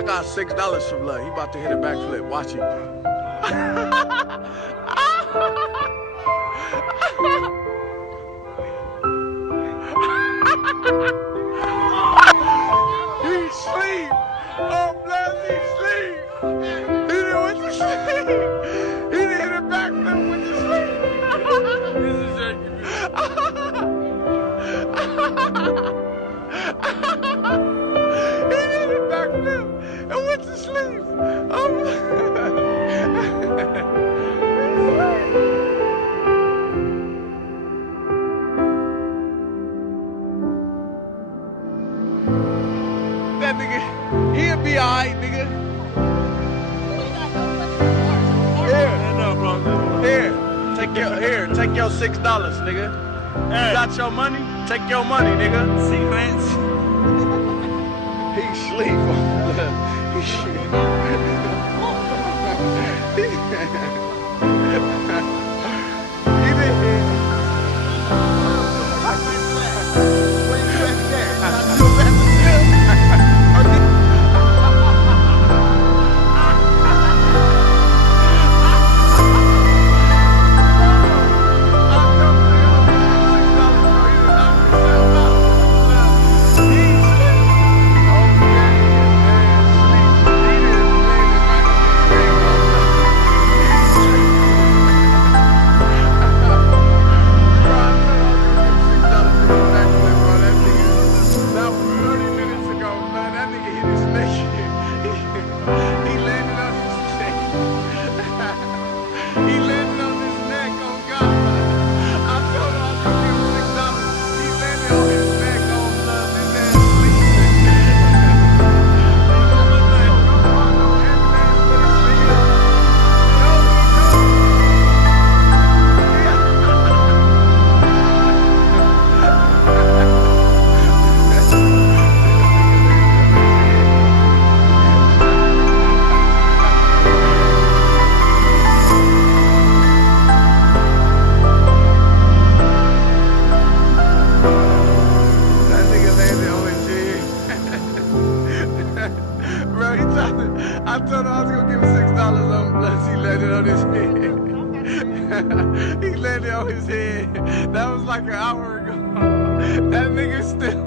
I got $6 from Love. He about to hit a backflip. Watch him. He sleep. Oh, bless, he sleep. He didn't went to sleep. He didn't hit a backflip with the sleep. This is he did it backflip and went to sleep. That nigga, he'll be alright, nigga. Here, take your $6, nigga. Hey. You got your money? Take your money, nigga. See, man. He sleep. He sleep. He been here. I told him I was gonna give him $6 on plus he landed on his head. He landed on his head. That was like an hour ago. That nigga still